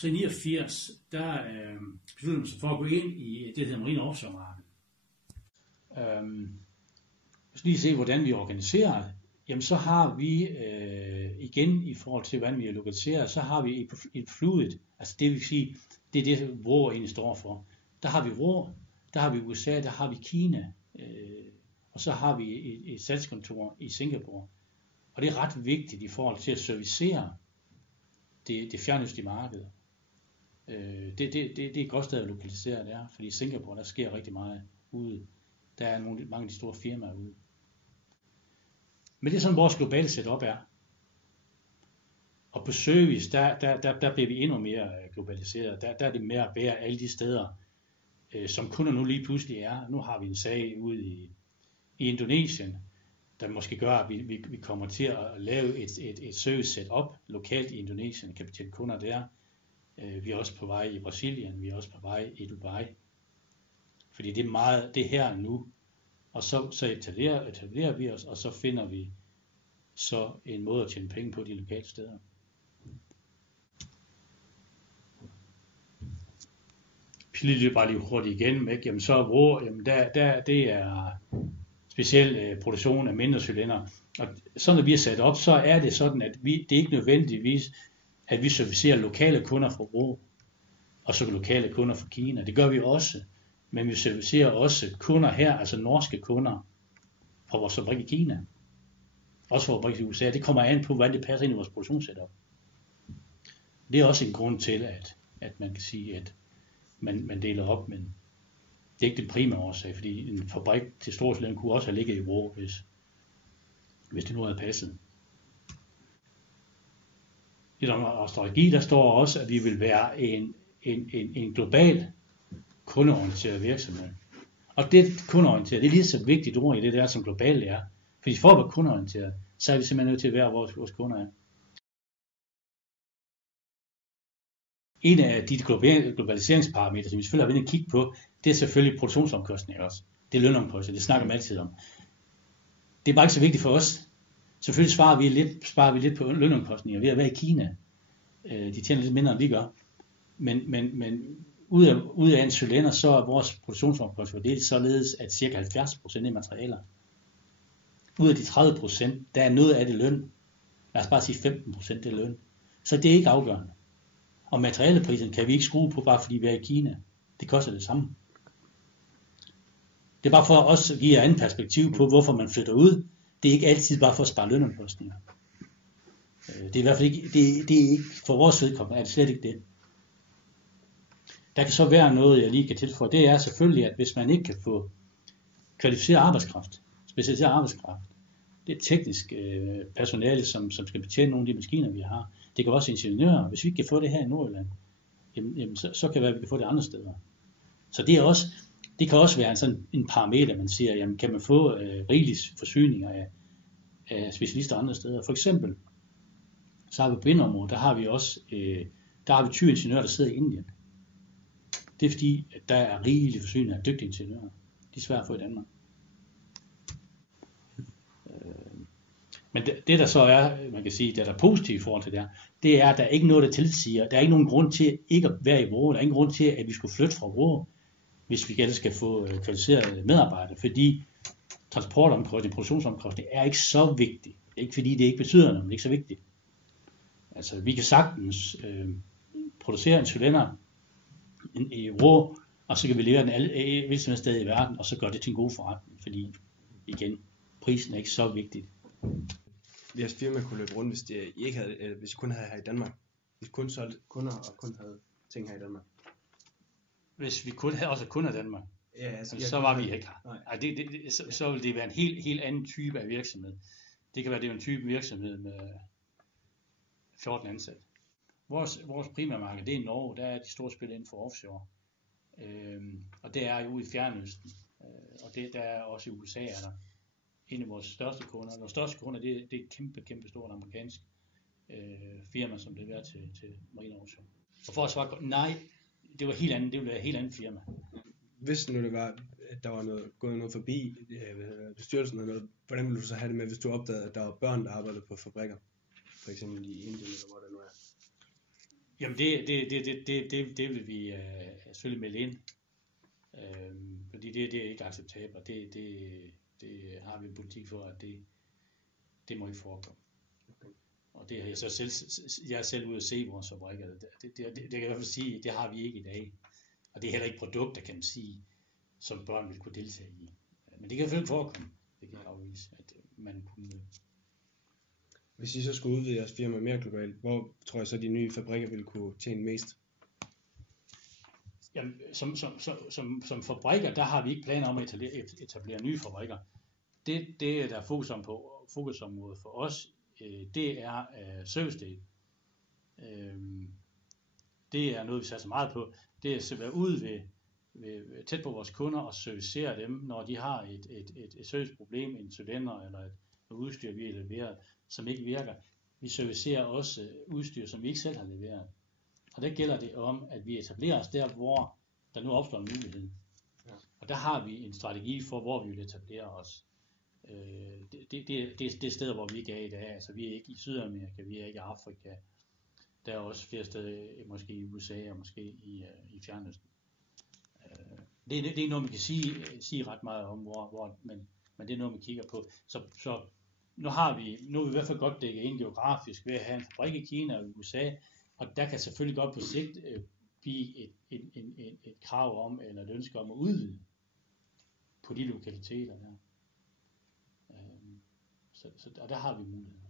Så i 89, der besluttede man sig for at gå ind i det, der hedder marine offshore-marked. Hvis lige se, hvordan vi organiserer, jamen så har vi igen i forhold til, hvordan vi er lokaliseret, så har vi et fluid, altså det vil sige, det er det, hvor egentlig står for. Der har vi ROR, der har vi USA, der har vi Kina, og så har vi et salgskontor i Singapore. Og det er ret vigtigt i forhold til at servicere det fjernøstlige marked. Det er et godt sted at lokalisere der, fordi i Singapore, der sker rigtig meget ude. Der er mange af de store firmaer ude. Men det er sådan, vores globale setup er. Og på service, der bliver vi endnu mere globaliseret. Der er det mere at bære alle de steder, som kunder nu lige pludselig er. Nu har vi en sag ude i Indonesien, der måske gør, at vi kommer til at lave et service setup lokalt i Indonesien, kan betjene kunder der. Vi er også på vej i Brasilien, vi er også på vej i Dubai. Fordi det er meget det her nu. Og så etablerer vi os, og så finder vi så en måde at tjene penge på de lokale steder. Pillet bare lige hurtigt igen, ikke? Jamen så hvor, jamen det er speciel produktion af mindre cylinder. Og så når vi er sat op, så er det sådan, at det er ikke nødvendigvis, at vi servicerer lokale kunder fra ROR, og så lokale kunder fra Kina. Det gør vi også. Men vi servicerer også kunder her, altså norske kunder, fra vores fabrik i Kina. Også fra fabrik i USA. Det kommer an på, hvordan det passer ind i vores produktionssetup. Det er også en grund til, at man kan sige, at man deler op, men det er ikke den primære årsag, fordi en fabrik til Storsland kunne også have ligget i ROR, hvis det nu havde passet. I den strategi, der står også, at vi vil være en global kundeorienteret virksomhed. Og det kundeorienteret, det er lige så vigtigt ord i det der, som globalt er. Fordi for at være kundeorienteret, så er vi simpelthen nødt til at være, hvor vores kunder er. En af de globaliseringsparametre, som vi selvfølgelig har været at kigge på, det er selvfølgelig produktionsomkostninger også. Det er lønomkostninger, det snakker man altid om. Det er bare ikke så vigtigt for os. Selvfølgelig sparer vi lidt på lønomkostninger ved at være i Kina. De tjener lidt mindre, end vi gør. Men ud af en cylinder, så er vores produktionsomkostninger fordelt således, at ca. 70% er materialer. Ud af de 30%, der er noget af det løn. Lad os bare sige 15% det er løn. Så det er ikke afgørende. Og materialeprisen kan vi ikke skrue på, bare fordi vi er i Kina. Det koster det samme. Det er bare for os at give et andet perspektiv på, hvorfor man flytter ud. Det er ikke altid bare for at spare lønomkostninger. Det er i hvert fald ikke, det er ikke for vores vedkommende, er det slet ikke det. Der kan så være noget, jeg lige kan tilføje. Det er selvfølgelig, at hvis man ikke kan få kvalificeret arbejdskraft, specialiseret arbejdskraft, det er teknisk personale, som skal betjene nogle af de maskiner, vi har. Det kan også ingeniører. Hvis vi ikke kan få det her i Nordjylland, jamen så kan det være, at vi kan få det andre steder. Så det kan også være sådan en parameter, man siger, jamen kan man få rigelige forsyninger af specialister andre steder. For eksempel, så har vi på vindområdet, der har vi også, der har vi 20 ingeniører, der sidder i Indien. Det er fordi, at der er rigelige forsyninger af dygtige ingeniører. De er svært at få i Danmark. Men det der så er, man kan sige, det der er positivt i forhold til det er, at der er ikke noget, der tilsiger, der er ikke nogen grund til ikke at være i ROR, der er ingen grund til, at vi skulle flytte fra ROR, hvis vi ellers skal få kvalificerede medarbejdere, fordi transportomkostning, produktionsomkostning er ikke så vigtigt. Ikke fordi det ikke betyder noget, men det er ikke så vigtigt. Altså, vi kan sagtens producere en cylinder i ROR, og så kan vi levere den alle hvilket sted i verden, og så gør det til en god forretning, fordi igen, prisen er ikke så vigtig. Jeres firma kunne løbe rundt, hvis I kun havde her i Danmark. Hvis I kun solgte kunder og kun havde ting her i Danmark. Hvis vi kun havde også kun af Danmark, ja, altså, så var vi ikke her. Så ville det være en helt anden type af virksomhed. Det kan være, det er en type virksomhed med 14 ansatte. Vores primære marked, det er i Norge, der er de store spil inden for offshore. Og det er jo i Fjernøsten. Og det der er også i USA, er der en af vores største kunder. Vores største kunder, det er et kæmpe stort amerikansk firma, som det er til Marine Offshore. Så for at svare, nej, det var helt andet. Det ville være et helt andet firma. Hvis nu det var, at der var gået noget forbi bestyrelsen eller noget, hvordan ville du så have det med, hvis du opdagede, at der var børn, der arbejdede på fabrikker? For eksempel i Indien, eller hvor det nu er. Jamen det vil vi selvfølgelig melde ind, fordi det er ikke acceptabelt. Det har vi en politik for, at det må ikke forekomme. Okay. Og det har jeg er selv ude at se vores fabrikker. Det kan jeg i hvert fald sige, det har vi ikke i dag. Og det er heller ikke produkter, kan man sige, som børn vil kunne deltage i. Men det kan selvfølgelig forekomme. Det kan jeg afvise, at man kunne. Hvis I så skulle udvide jeres firma mere globalt, hvor tror jeg så de nye fabrikker ville kunne tjene mest? Jamen, som fabrikker, der har vi ikke planer om at etablere nye fabrikker. Det der er fokusområdet for os, det er servicedelen. Det er noget, vi satser meget på. Det er at være ude tæt på vores kunder og servicere dem, når de har et serviceproblem, en cylinder eller et udstyr, vi har leveret, som ikke virker. Vi servicerer også udstyr, som vi ikke selv har leveret. Og der gælder det om, at vi etablerer os der, hvor der nu opstår en mulighed. Ja. Og der har vi en strategi for, hvor vi vil etablere os. Det er steder, hvor vi ikke er i dag. Altså, vi er ikke i Sydamerika, vi er ikke i Afrika. Der er også flere steder, måske i USA og måske i Fjernøsten. Det er noget, man kan sige ret meget om, men det er noget, man kigger på. Så nu er vi i hvert fald godt dækket ind geografisk ved at have en fabrik i Kina og USA, og der kan selvfølgelig godt på sigt blive et krav om, eller et ønske om at udvide på de lokaliteter der. Og der har vi mulighed.